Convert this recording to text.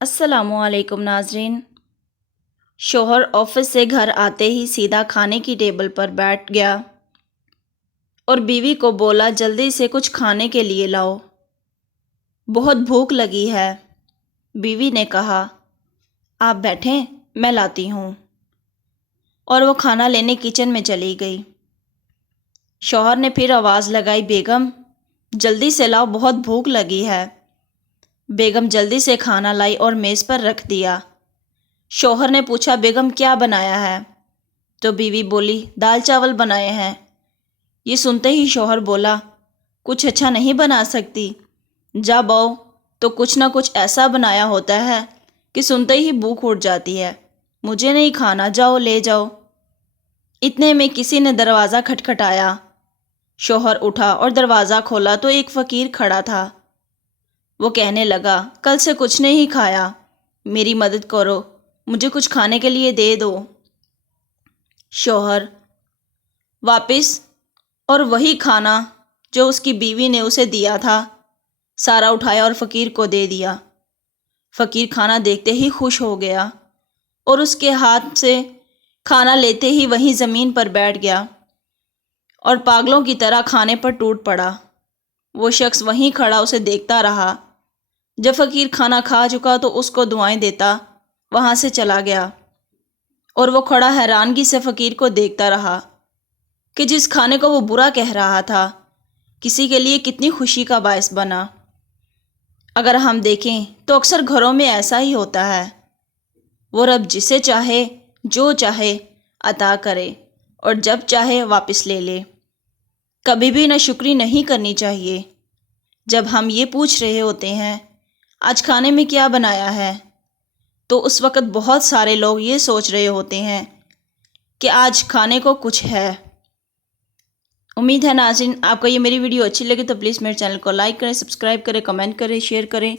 السلام علیکم ناظرین۔ شوہر آفس سے گھر آتے ہی سیدھا کھانے کی ٹیبل پر بیٹھ گیا اور بیوی کو بولا جلدی سے کچھ کھانے کے لیے لاؤ، بہت بھوک لگی ہے۔ بیوی نے کہا آپ بیٹھیں میں لاتی ہوں، اور وہ کھانا لینے کچن میں چلی گئی۔ شوہر نے پھر آواز لگائی بیگم جلدی سے لاؤ، بہت بھوک لگی ہے۔ بیگم جلدی سے کھانا لائی اور میز پر رکھ دیا۔ شوہر نے پوچھا بیگم کیا بنایا ہے؟ تو بیوی بولی دال چاول بنائے ہیں۔ یہ سنتے ہی شوہر بولا کچھ اچھا نہیں بنا سکتی؟ جا بہو، تو کچھ نہ کچھ ایسا بنایا ہوتا ہے کہ سنتے ہی بھوک اٹھ جاتی ہے۔ مجھے نہیں کھانا، جاؤ لے جاؤ۔ اتنے میں کسی نے دروازہ کھٹکھٹایا۔ شوہر اٹھا اور دروازہ کھولا تو ایک فقیر کھڑا تھا۔ وہ کہنے لگا کل سے کچھ نہیں کھایا، میری مدد کرو، مجھے کچھ کھانے کے لیے دے دو۔ شوہر واپس اور وہی کھانا جو اس کی بیوی نے اسے دیا تھا سارا اٹھایا اور فقیر کو دے دیا۔ فقیر کھانا دیکھتے ہی خوش ہو گیا اور اس کے ہاتھ سے کھانا لیتے ہی وہیں زمین پر بیٹھ گیا اور پاگلوں کی طرح کھانے پر ٹوٹ پڑا۔ وہ شخص وہیں کھڑا اسے دیکھتا رہا۔ جب فقیر کھانا کھا چکا تو اس کو دعائیں دیتا وہاں سے چلا گیا، اور وہ کھڑا حیرانگی سے فقیر کو دیکھتا رہا کہ جس کھانے کو وہ برا کہہ رہا تھا کسی کے لیے کتنی خوشی کا باعث بنا۔ اگر ہم دیکھیں تو اکثر گھروں میں ایسا ہی ہوتا ہے، وہ رب جسے چاہے جو چاہے عطا کرے اور جب چاہے واپس لے لے۔ کبھی بھی ناشکری نہیں کرنی چاہیے۔ جب ہم یہ پوچھ رہے ہوتے ہیں آج کھانے میں کیا بنایا ہے، تو اس وقت بہت سارے لوگ یہ سوچ رہے ہوتے ہیں کہ آج کھانے کو کچھ ہے۔ امید ہے ناظرین آپ کو یہ میری ویڈیو اچھی لگی تو پلیز میرے چینل کو لائک کریں، سبسکرائب کریں، کمنٹ کریں، شیئر کریں